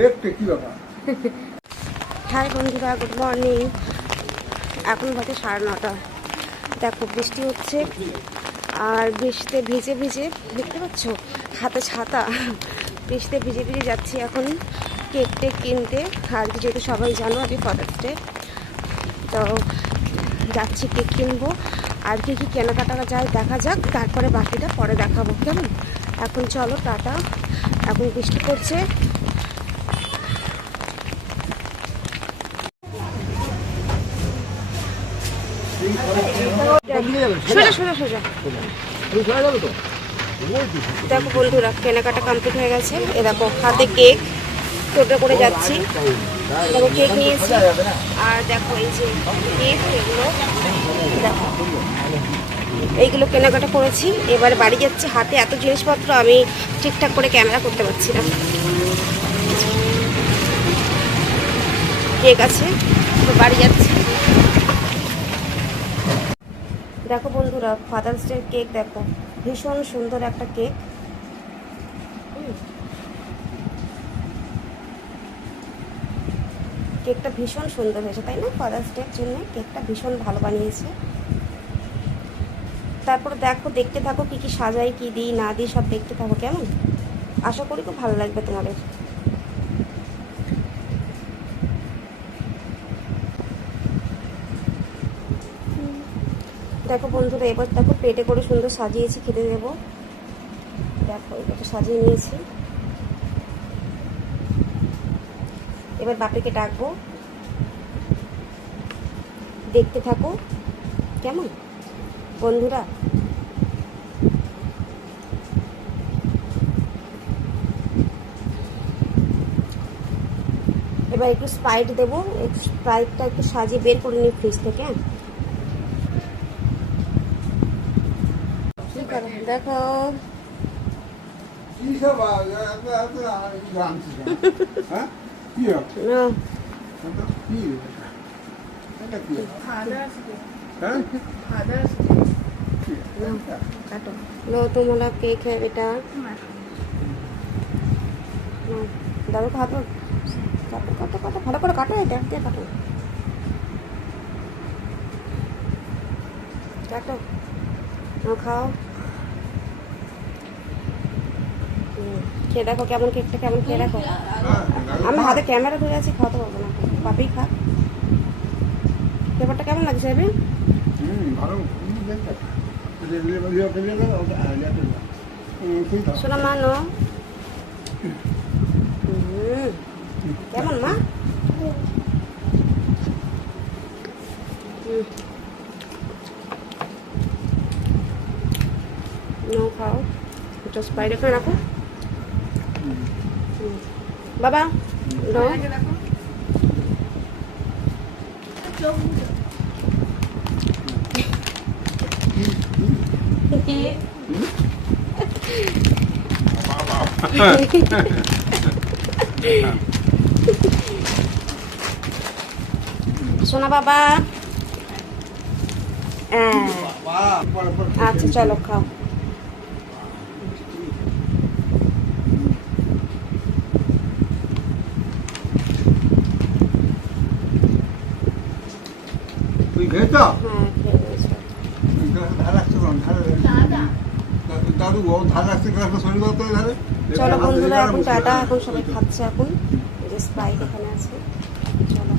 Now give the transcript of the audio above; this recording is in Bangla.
কি হাই বন্ধুরা গুড মর্নিং এখন বাজে সাড়ে নটা। দেখো, বৃষ্টি হচ্ছে আর বৃষ্টিতে ভিজে ভিজে, দেখতে পাচ্ছ? হাতে ছাতা। বৃষ্টিতে ভিজে ভিজে যাচ্ছি এখন কেক টেক কিনতে। আর যেহেতু সবাই জানো আজকে ফাদার্স ডে তো যাচ্ছি কেক কিনবো। আর কি কি কেনাকাটা যায় দেখা যাক, তারপরে বাকিটা পরে দেখাবো। কেমন? এখন চলো, টাটা। এখন বৃষ্টি পড়ছে। সোজা। সোজা সোজা দেখো বন্ধুরা কেনাকাটা কমপ্লিট হয়ে গেছে। এ দেখো হাতে কেক টোটো করে যাচ্ছি। দেখো কেক নিয়েছি। আর দেখো এই যে কেক এগুলো দেখো। এইগুলো কেনাকাটা করেছি। এবার বাড়ি যাচ্ছি হাতে এত জিনিসপত্র আমি ঠিকঠাক করে ক্যামেরা করতে পারছি না। কেক আছে তো বাড়ি যাচ্ছি। দেখো বন্ধুরা ফাদার্স ডে কেক দেখো। ভীষণ সুন্দর একটা কেক। কেকটা ভীষণ সুন্দর হয়েছে, তাই না? ফাদার্স ডের জন্য কেকটা ভীষণ ভালো বানিয়েছে। তারপর দেখো, দেখতে থাকো কি কি সাজাই, কি দিই, না দিই, সব দেখতে থাকো কেমন? আশা করি খুব ভালো লাগবে তোমাদের। দেখো বন্ধুরা, এবার দেখো পেটে করে সুন্দর সাজিয়েছি, খেতে দেবো। দেখো এবার সাজিয়ে নিয়েছি। এবার বাপিকে ডাকবো। দেখতে থাকো। কেমন? বন্ধুরা। এবার একটু স্প্রাইট দেবো। স্প্রাইটটা একটু সাজিয়ে বের করে নিই ফ্রিজ থেকে হ্যাঁ কি করো? দেখো কি সব আ- এত এত আ- জানছিস না? হ্যাঁ কি ব্যাপার? না এটা কি এটা কি হ্যাঁ কাটো তোমরা কে খেয়ে এটা নাও, দাদু খাতো কাটো। কাটো কাটো ভালো করে কাটো এটা দিয়ে কাটো। কাটো। খাও। খেয়ে দেখো কেমন কেকটা কেমন খেয়ে দেখো। হ্যাঁ, আমি হাতে ক্যামেরা ধরে আছি খাওয়াতে পারব না। বাপি খা। ব্যাপারটা কেমন লাগছে আমি। শোনা মা নো কেমন মা। নো খাও। এটা স্পাইড এখানে রাখো। বাবা নো সোনা বাবা হ্যাঁ বাহ, পরে- পরে- আচ্ছা চলো খাও তুই খেয়েছ হ্যাঁ খেয়ে নিয়েছি। গ্লাসে ধার রাখছো কেন? ধারে রাখ। দাদু- দাদু ও ধার রাখছে গ্লাসটা ভালো ধারে। চলো বন্ধুরা এখন টাটা এখন সবাই খাচ্ছে এখন। স্প্রাইট এখানে আছে। চলো।